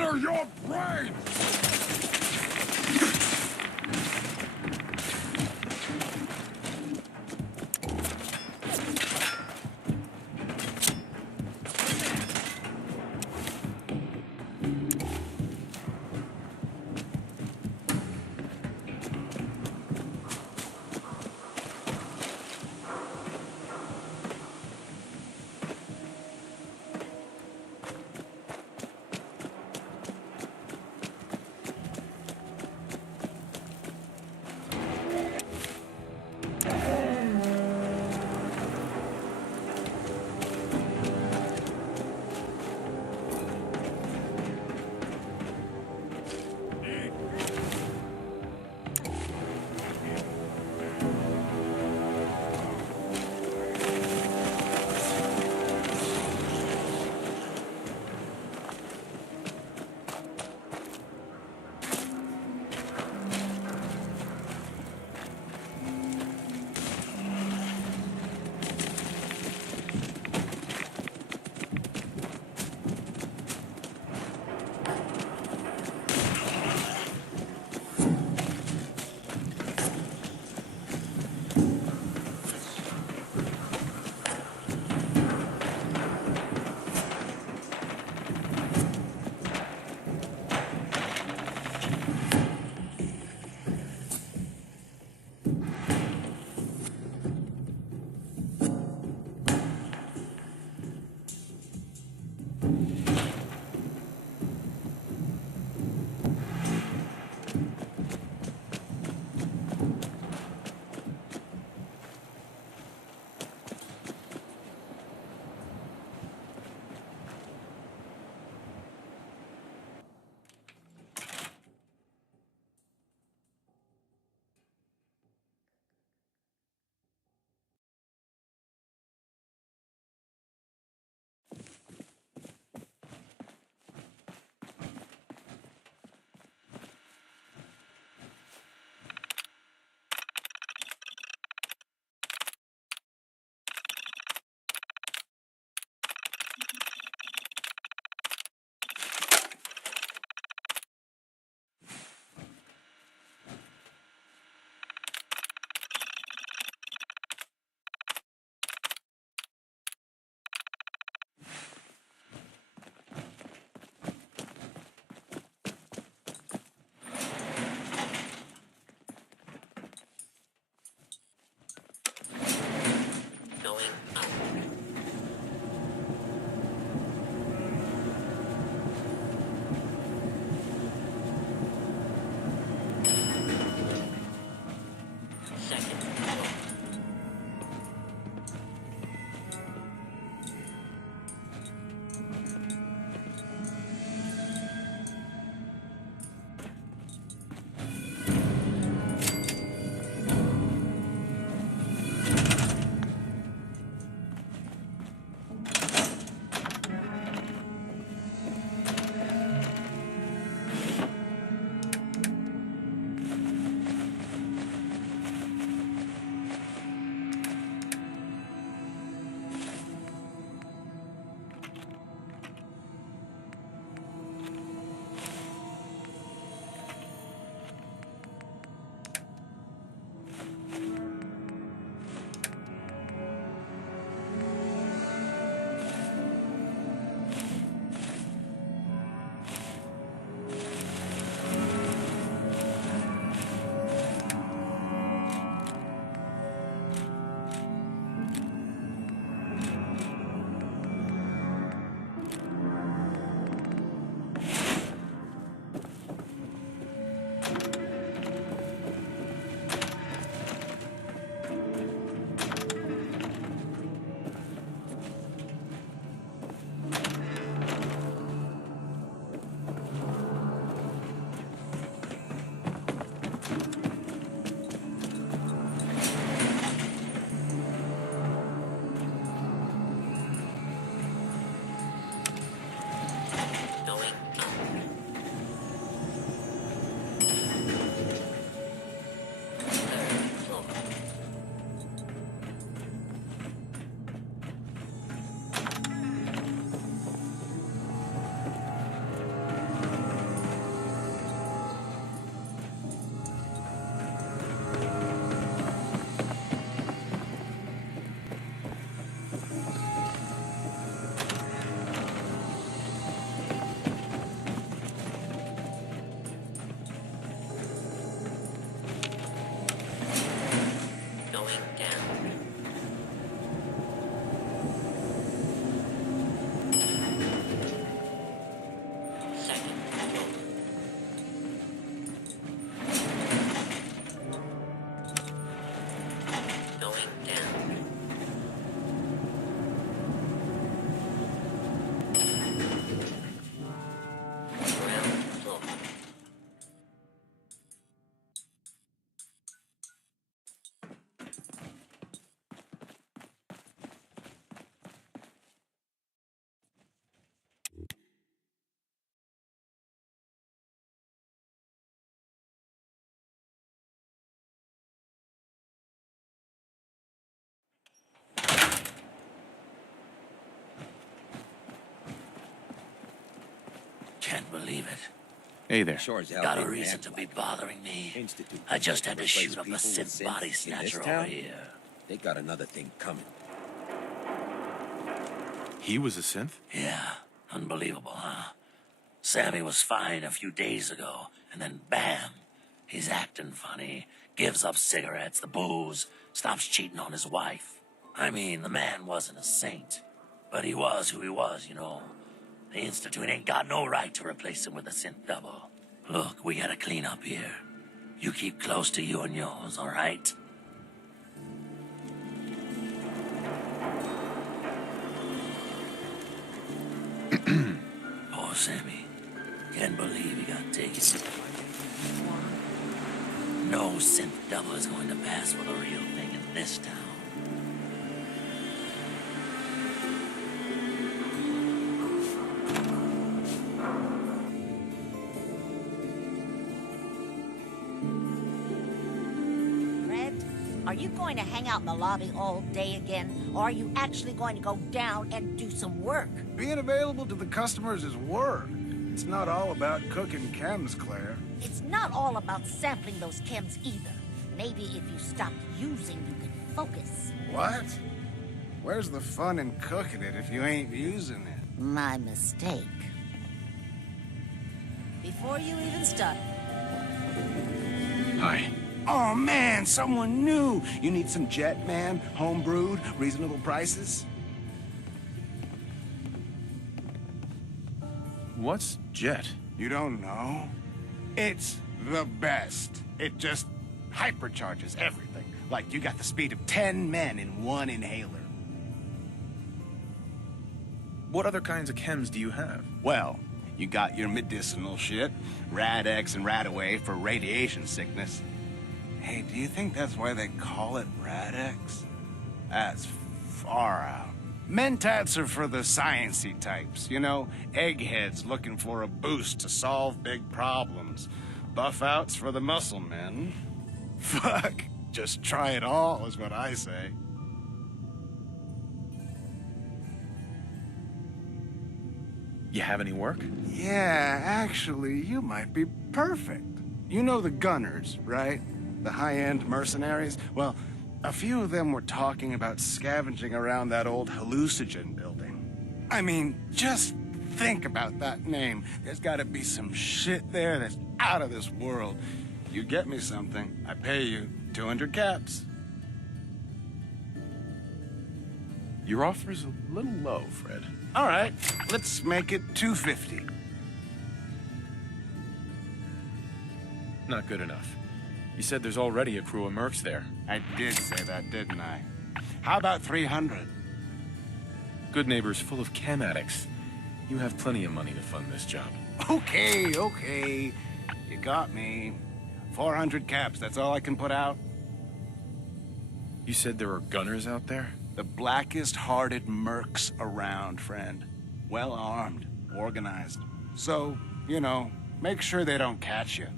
shatter your brain! LinkedIn. Well, look. Can't believe it. Hey there. Sure as hell Got a didn't reason act to be like bothering me. Institute I just had to to replace shoot up a people with synth body synths in this snatcher over town? here. They got another thing coming. He was a synth? Yeah, unbelievable, huh? Sammy was fine a few days ago, and then bam, he's acting funny, gives up cigarettes, the booze, stops cheating on his wife. I mean, the man wasn't a saint, but he was who he was, you know. The Institute ain't got no right to replace him with a synth double. Look, we gotta clean up here. You keep close to you and yours, all right? Poor Sammy. Can't believe he got taken. No synth double is going to pass for the real thing in this town. Fred, are you going to hang out in the lobby all day again, or are you actually going to go down and do some work? Being available to the customers is work. It's not all about cooking chems, Claire. It's not all about sampling those chems either. Maybe if you stopped using, you could focus. What? Where's the fun in cooking it if you ain't using it? My mistake. Before you even start. Hi. Oh man, someone new! You need some Jet, man? Home brewed, reasonable prices? What's Jet? You don't know? It's the best. It just hypercharges everything. Like you got the speed of 10 men in one inhaler. What other kinds of chems do you have? Well, you got your medicinal shit, Rad-X and Rad-Away for radiation sickness. Hey, do you think that's why they call it Rad-X? That's far out. Mentats are for the sciencey types, you know, eggheads looking for a boost to solve big problems. Buff-outs for the muscle men. Fuck, just try it all is what I say. You have any work? Yeah, actually, you might be perfect. You know the Gunners, right? The high-end mercenaries? Well, a few of them were talking about scavenging around that old hallucinogen building. I mean, just think about that name. There's gotta be some shit there that's out of this world. You get me something, I pay you 200 caps. Your offer's a little low, Fred. All right, let's make it 250. Not good enough. You said there's already a crew of mercs there. I did say that, didn't I? How about 300? Good neighbor's full of chem addicts. You have plenty of money to fund this job. Okay, okay. You got me. 400 caps, that's all I can put out. You said there are gunners out there? The blackest-hearted mercs around, friend. Well-armed, organized. So, you know, make sure they don't catch you.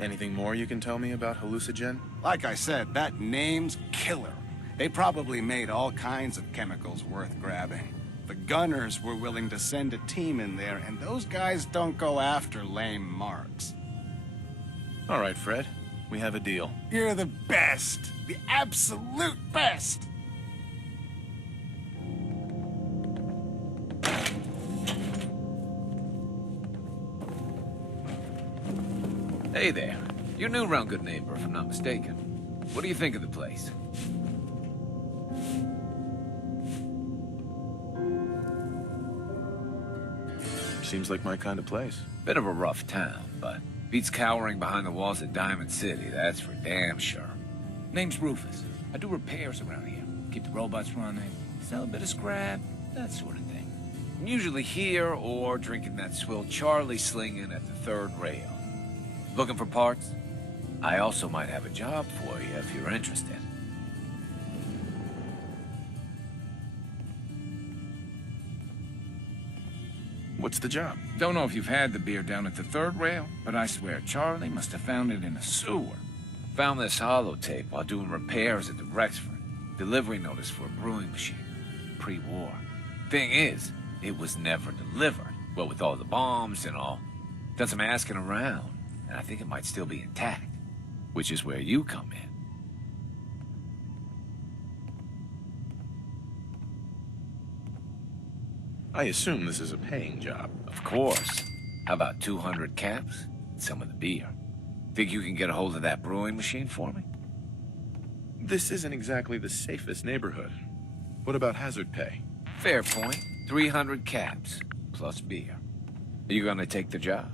Anything more you can tell me about hallucinogen? Like I said, that name's killer. They probably made all kinds of chemicals worth grabbing. The Gunners were willing to send a team in there, and those guys don't go after lame marks. All right, Fred. We have a deal. You're the best. The absolute best. Hey there. You're new around Good Neighbor, if I'm not mistaken. What do you think of the place? Seems like my kind of place. Bit of a rough town, but beats cowering behind the walls of Diamond City, that's for damn sure. Name's Rufus. I do repairs around here. Keep the robots running, sell a bit of scrap, that sort of thing. I'm usually here or drinking that swill Charlie slinging at the third rail. Looking for parts? I also might have a job for you if you're interested. What's the job? Don't know if you've had the beer down at the third rail, but I swear Charlie must have found it in a sewer. Found this holotape while doing repairs at the Rexford. Delivery notice for a brewing machine. Pre-war. Thing is, it was never delivered. Well, with all the bombs and all. Done some asking around, and I think it might still be intact. Which is where you come in. I assume this is a paying job. Of course. How about 200 caps? And some of the beer. Think you can get a hold of that brewing machine for me? This isn't exactly the safest neighborhood. What about hazard pay? Fair point. 300 caps, plus beer. Are you gonna take the job?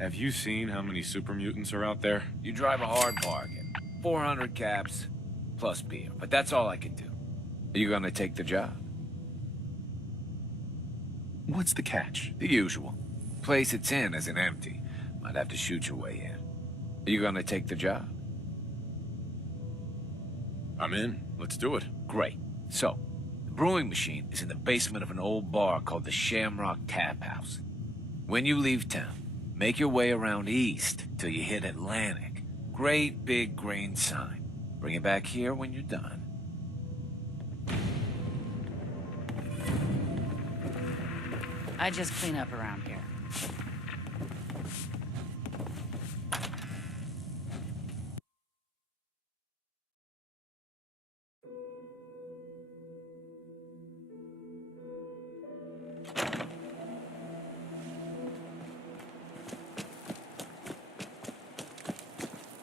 Have you seen how many super mutants are out there? You drive a hard bargain. 400 caps, plus beer. But that's all I can do. Are you gonna take the job? What's the catch? The usual. Place it's in isn't empty. Might have to shoot your way in. Are you gonna take the job? I'm in. Let's do it. Great. So, the brewing machine is in the basement of an old bar called the Shamrock Tap House. When you leave town, make your way around east till you hit Atlantic. Great big green sign. Bring it back here when you're done. I just clean up around here.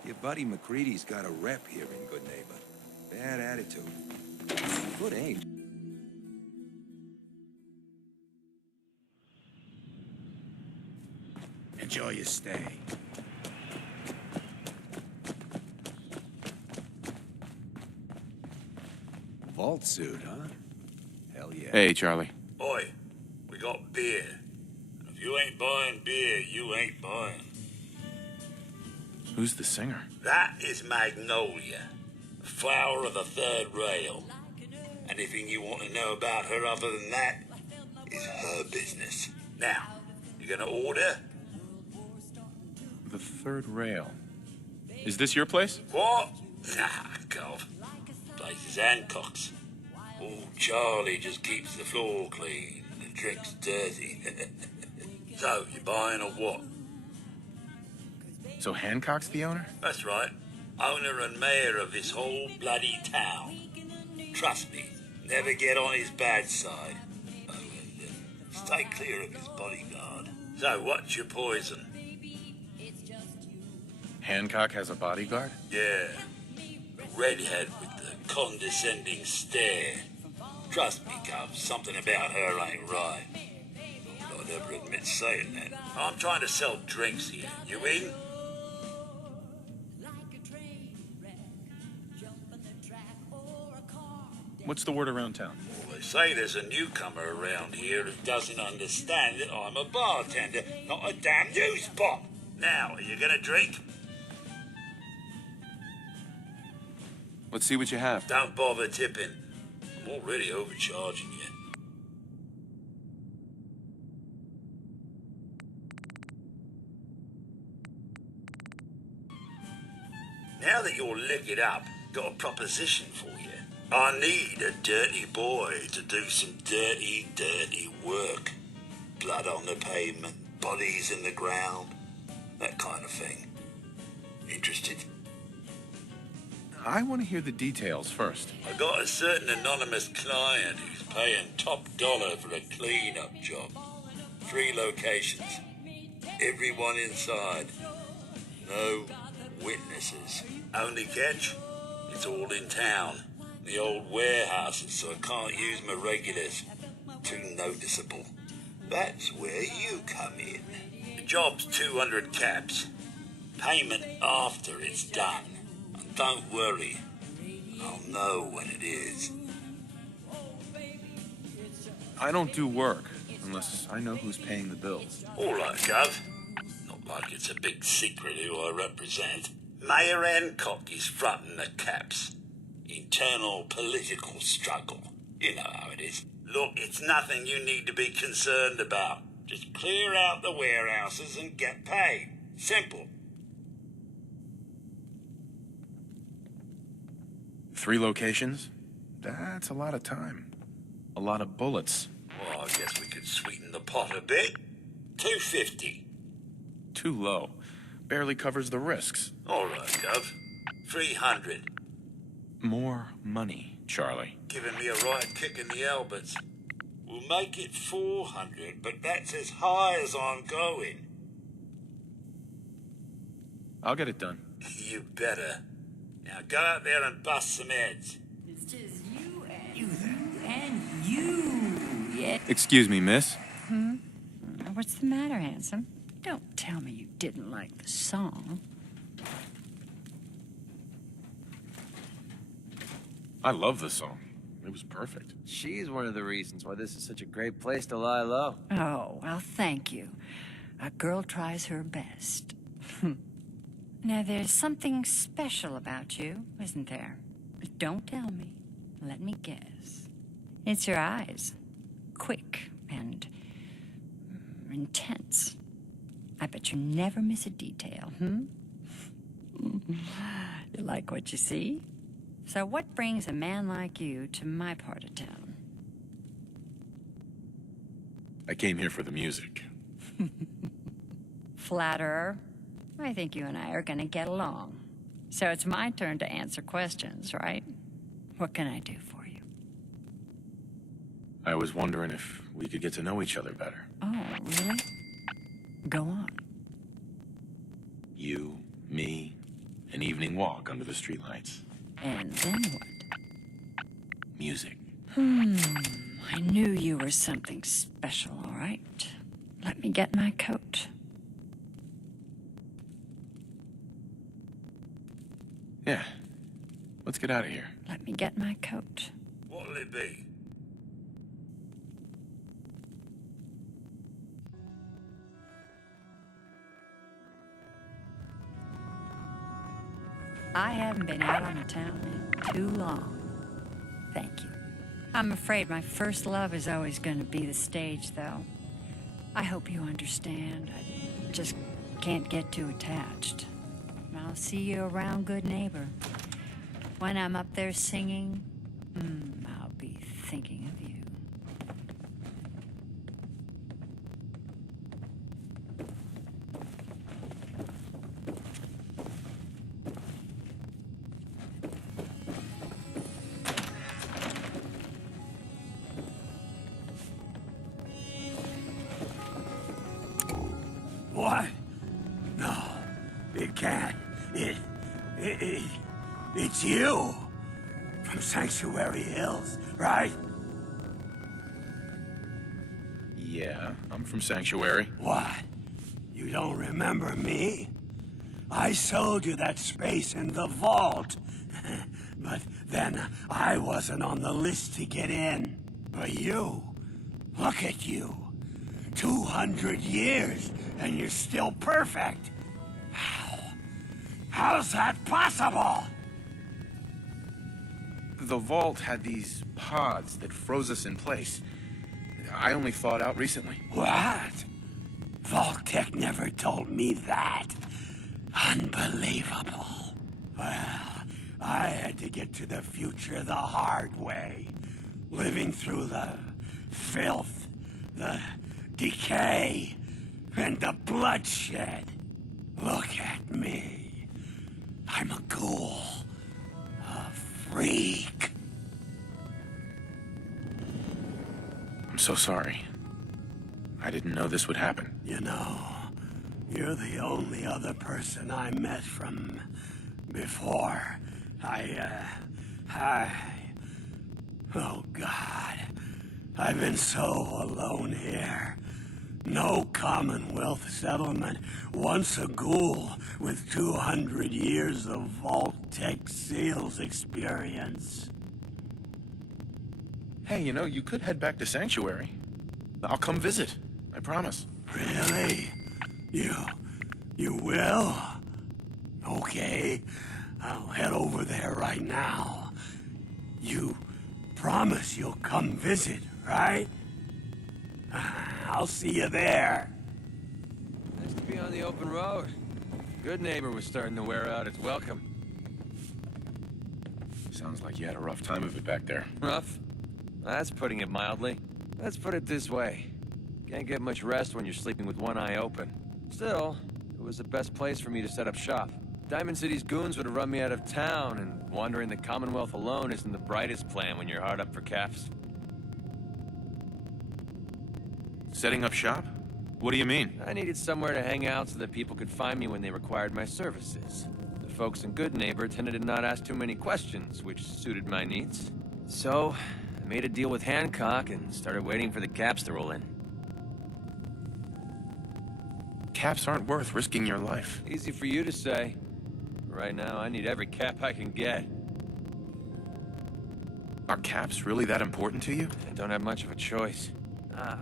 Your buddy McCready's got a rep here in Good Neighbor. Bad attitude. Good aim. Enjoy your stay. Vault suit, huh? Hell yeah. Hey, Charlie. Boy, we got beer. If you ain't buying beer, you ain't buying. Who's the singer? That is Magnolia, flower of the third rail. Anything you want to know about her other than that is her business. Now, you gonna order? The third rail. Is this your place? What? Nah, golf. Place is Hancock's. Old Charlie just keeps the floor clean and the drinks dirty. So, you buying or what? So Hancock's the owner? That's right. Owner and mayor of this whole bloody town. Trust me, never get on his bad side. Oh, and stay clear of his bodyguard. So, what's your poison? Hancock has a bodyguard? Yeah. A redhead with the condescending stare. Trust me, Cub, something about her ain't right. Thought I'd ever admit saying that. I'm trying to sell drinks here. You in? What's the word around town? Well, they say there's a newcomer around here who doesn't understand that I'm a bartender, not a damn news bot. Now, are you gonna drink? Let's see what you have. Don't bother tipping. I'm already overcharging you. Now that you're liquored up, got a proposition for you. I need a dirty boy to do some dirty, dirty work. Blood on the pavement, bodies in the ground, that kind of thing. Interested? I want to hear the details first. I got a certain anonymous client who's paying top dollar for a clean-up job. 3 locations. Everyone inside. No witnesses. Only catch? It's all in town. The old warehouses, so I can't use my regulars. Too noticeable. That's where you come in. The job's 200 caps. Payment after it's done. Don't worry. I'll know when it is. I don't do work unless I know who's paying the bills. All right, Gov. Not like it's a big secret who I represent. Mayor Hancock is fronting the caps. Internal political struggle. You know how it is. Look, it's nothing you need to be concerned about. Just clear out the warehouses and get paid. Simple. 3 locations? That's a lot of time. A lot of bullets. Well, I guess we could sweeten the pot a bit. 250. Too low. Barely covers the risks. All right, Gov. 300. More money, Charlie. Giving me a right kick in the elbows. We'll make it 400, but that's as high as I'm going. I'll get it done. You better. Now go out there and bust some heads. It's just you and you, yeah. Excuse me, miss. What's the matter, handsome? Don't tell me you didn't like the song. I love this song. It was perfect. She's one of the reasons why this is such a great place to lie low. Oh, well, thank you. A girl tries her best. Now, there's something special about you, isn't there? Don't tell me. Let me guess. It's your eyes. Quick and intense. I bet you never miss a detail, You like what you see? So what brings a man like you to my part of town? I came here for the music. Flatterer. I think you and I are gonna get along. So it's my turn to answer questions, right? What can I do for you? I was wondering if we could get to know each other better. Oh, really? Go on. You, me, an evening walk under the streetlights. And then what? Music. I knew you were something special, all right? Let me get my coat. Yeah. Let's get out of here. Let me get my coat. What'll it be? I haven't been out on the town in too long. Thank you. I'm afraid my first love is always going to be the stage, though. I hope you understand. I just can't get too attached. I'll see you around, good neighbor. When I'm up there singing, I'll be thinking of you. What? No, it can't. It's you. From Sanctuary Hills, right? Yeah, I'm from Sanctuary. What? You don't remember me? I sold you that space in the vault. But then I wasn't on the list to get in. But you, look at you. 200 years, and you're still perfect. How's that possible? The vault had these pods that froze us in place. I only thawed out recently. What? Vault-Tec never told me that. Unbelievable. Well, I had to get to the future the hard way. Living through the filth, the decay, and the bloodshed. Look at me. I'm a ghoul. A freak. I'm so sorry. I didn't know this would happen. You know, you're the only other person I met from before. Oh God. I've been so alone here. No Commonwealth settlement wants a ghoul with 200 years of Vault-Tec sales experience. Hey, you know, you could head back to Sanctuary. I'll come visit. I promise. Really? You will? Okay, I'll head over there right now. You promise you'll come visit, right? I'll see you there. Nice to be on the open road. Good neighbor was starting to wear out its welcome. Sounds like you had a rough time of it back there. Rough? That's putting it mildly. Let's put it this way. Can't get much rest when you're sleeping with one eye open. Still, it was the best place for me to set up shop. Diamond City's goons would have run me out of town, and wandering the Commonwealth alone isn't the brightest plan when you're hard up for caps. Setting up shop? What do you mean? I needed somewhere to hang out so that people could find me when they required my services. The folks in Good Neighbor tended to not ask too many questions, which suited my needs. So, I made a deal with Hancock and started waiting for the caps to roll in. Caps aren't worth risking your life. Easy for you to say. Right now, I need every cap I can get. Are caps really that important to you? I don't have much of a choice.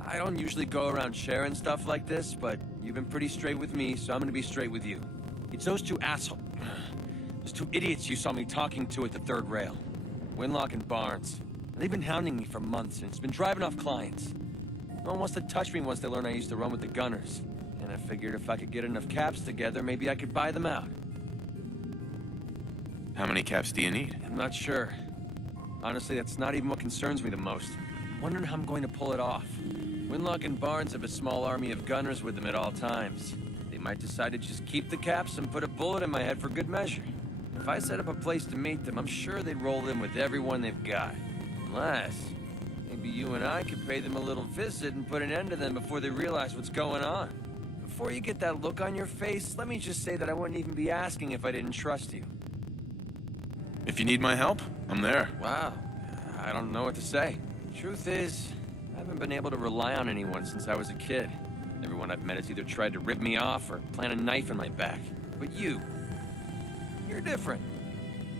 I don't usually go around sharing stuff like this, but you've been pretty straight with me, so I'm gonna be straight with you. It's those two assholes. Those two idiots you saw me talking to at the third rail. Winlock and Barnes. They've been hounding me for months, and it's been driving off clients. No one wants to touch me once they learn I used to run with the Gunners. And I figured if I could get enough caps together, maybe I could buy them out. How many caps do you need? I'm not sure. Honestly, that's not even what concerns me the most. I'm wondering how I'm going to pull it off. Winlock and Barnes have a small army of gunners with them at all times. They might decide to just keep the caps and put a bullet in my head for good measure. If I set up a place to meet them, I'm sure they'd roll in with everyone they've got. Unless, maybe you and I could pay them a little visit and put an end to them before they realize what's going on. Before you get that look on your face, let me just say that I wouldn't even be asking if I didn't trust you. If you need my help, I'm there. Wow. I don't know what to say. Truth is, I haven't been able to rely on anyone since I was a kid. Everyone I've met has either tried to rip me off or plant a knife in my back. But you're different.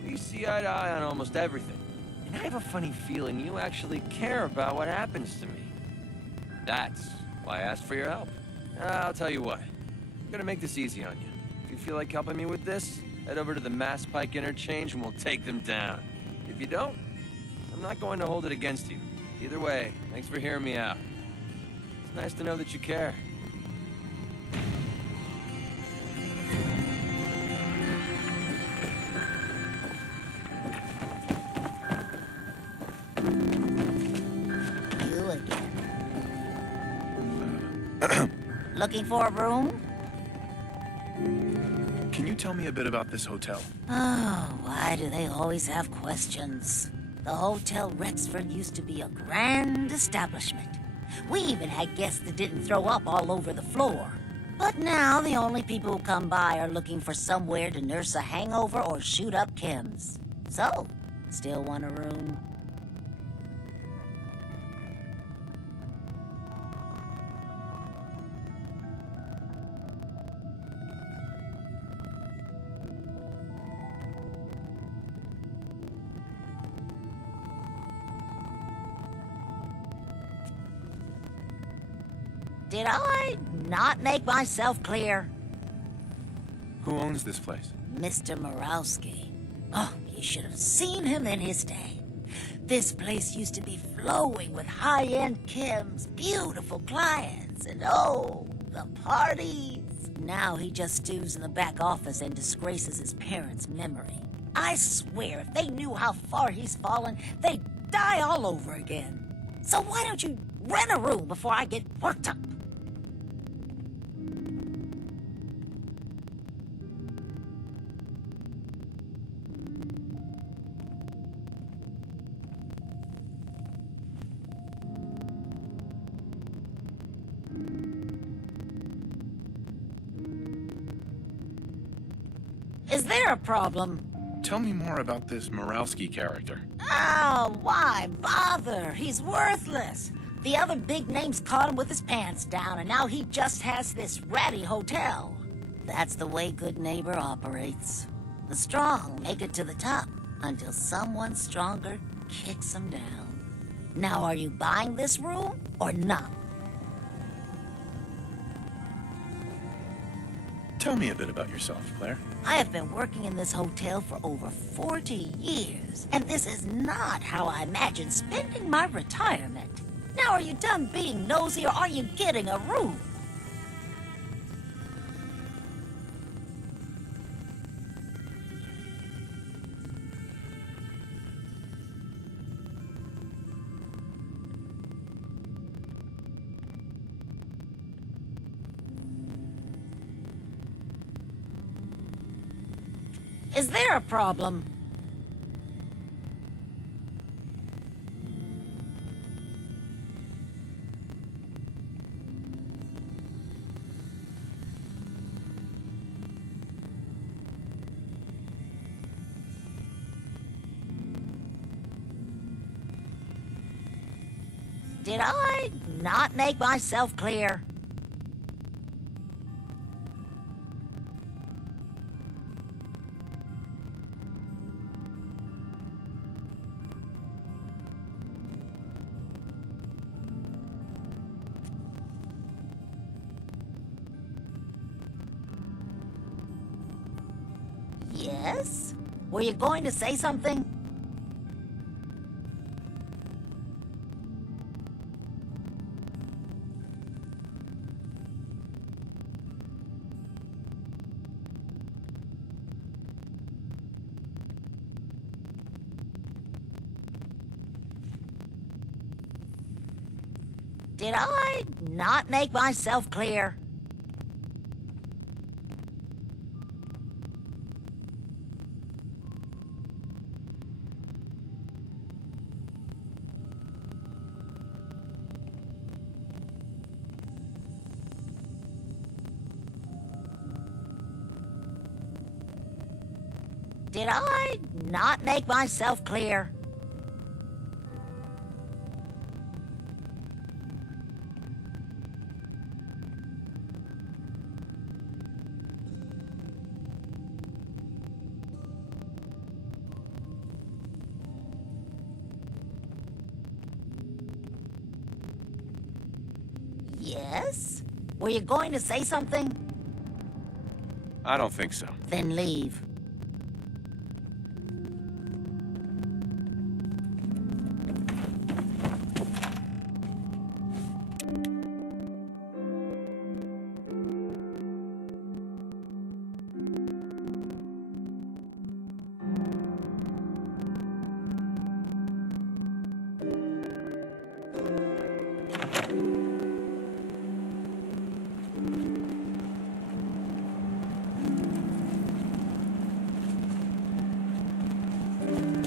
We see eye to eye on almost everything. And I have a funny feeling you actually care about what happens to me. That's why I asked for your help. I'll tell you what. I'm gonna make this easy on you. If you feel like helping me with this, head over to the Mass Pike Interchange and we'll take them down. If you don't, I'm not going to hold it against you. Either way, thanks for hearing me out. It's nice to know that you care. You again. Looking for a room? Can you tell me a bit about this hotel? Oh, why do they always have questions? The Hotel Rexford used to be a grand establishment. We even had guests that didn't throw up all over the floor. But now the only people who come by are looking for somewhere to nurse a hangover or shoot up chems. So, still want a room? Did I not make myself clear? Who owns this place? Mr. Morowski. Oh, you should have seen him in his day. This place used to be flowing with high-end chems, beautiful clients, and oh, the parties. Now he just stews in the back office and disgraces his parents' memory. I swear, if they knew how far he's fallen, they'd die all over again. So why don't you rent a room before I get worked up? Is there a problem? Tell me more about this Morowski character. Oh, why bother? He's worthless. The other big names caught him with his pants down, and now he just has this ratty hotel. That's the way Good Neighbor operates. The strong make it to the top until someone stronger kicks them down. Now, are you buying this room or not? Tell me a bit about yourself, Claire. I have been working in this hotel for over 40 years, and this is not how I imagined spending my retirement. Now, are you done being nosy, or are you getting a room? Is there a problem? Did I not make myself clear? Yes? Were you going to say something? Did I not make myself clear? Did I not make myself clear? Yes? Were you going to say something? I don't think so. Then leave.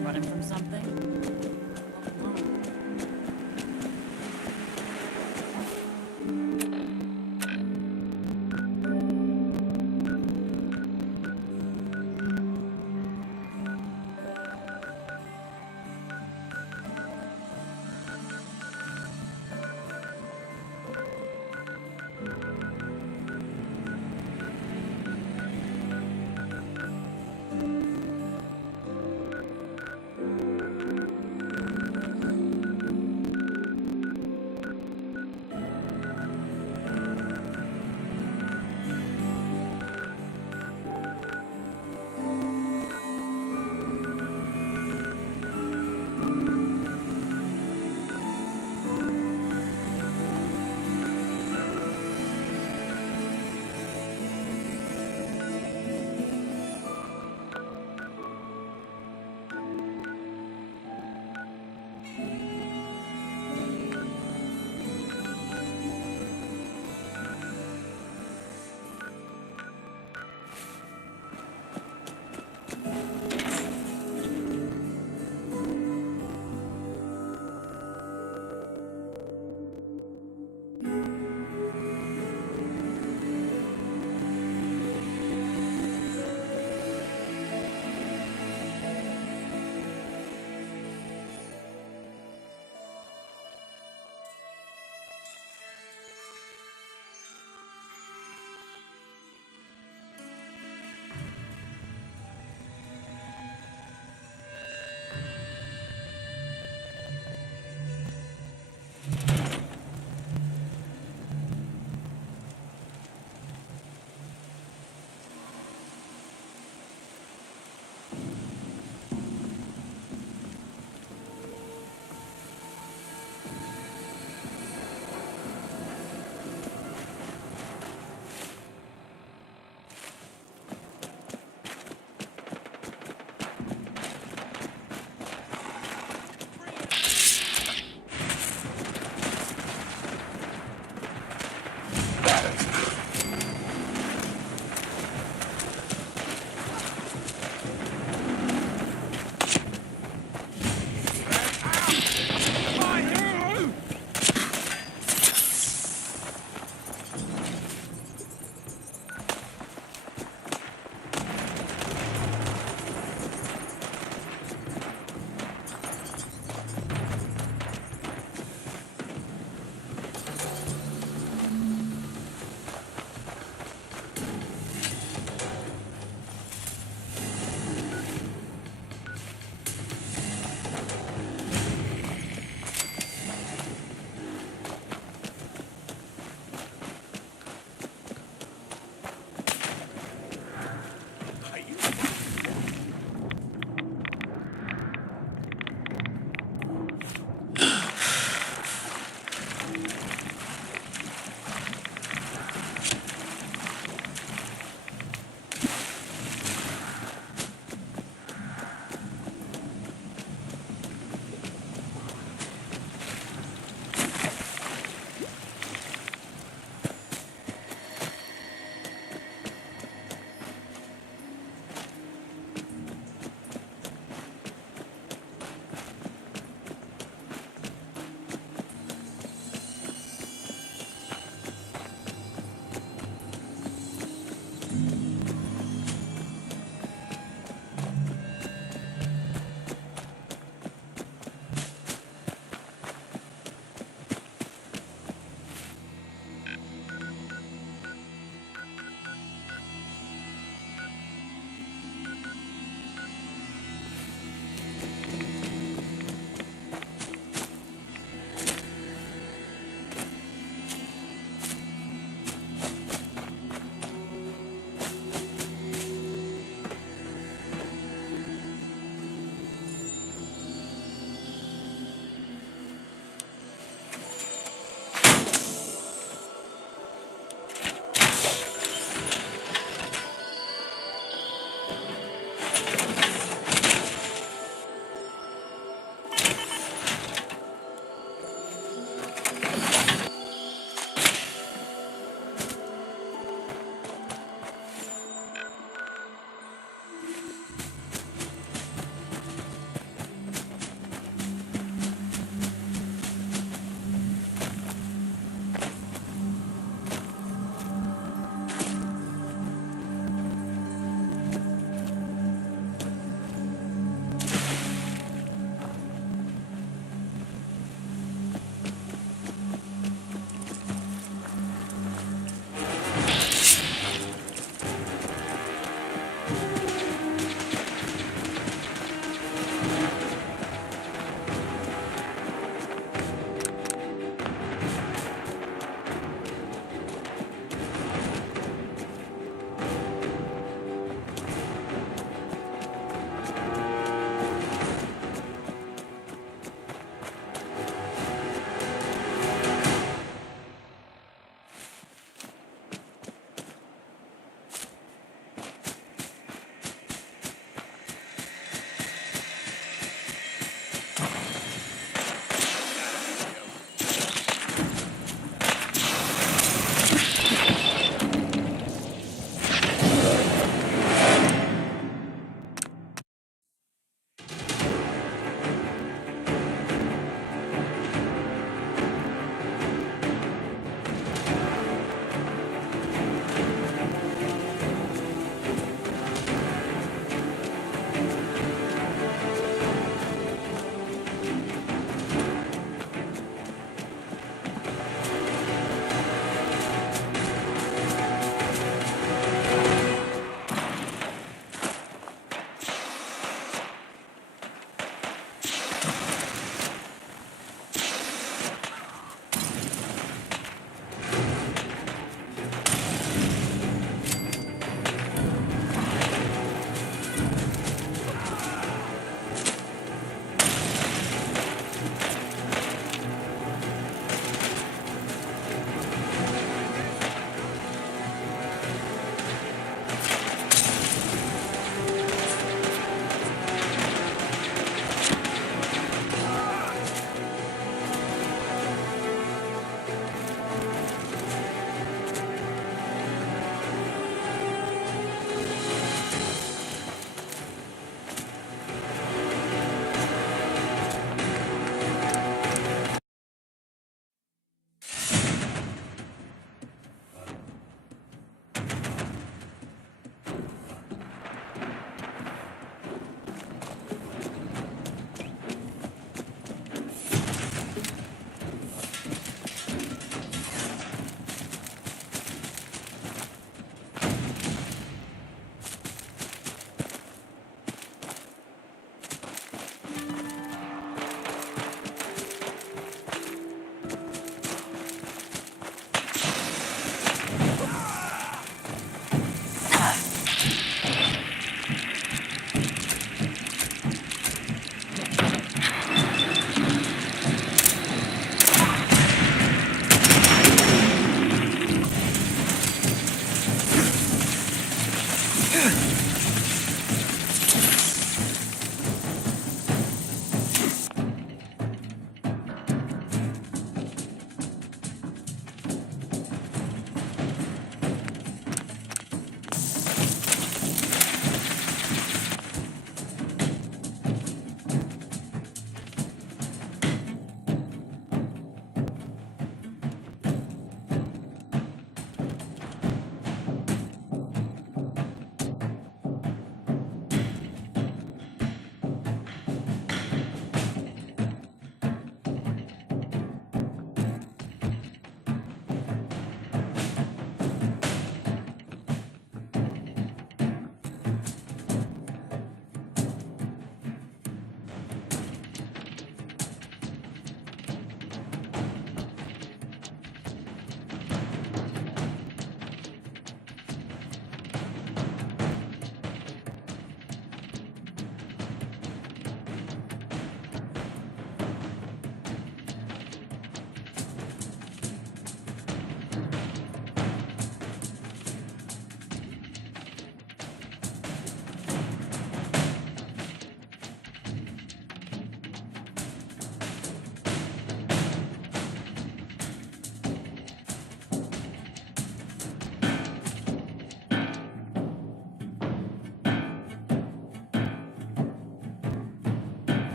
Running from something?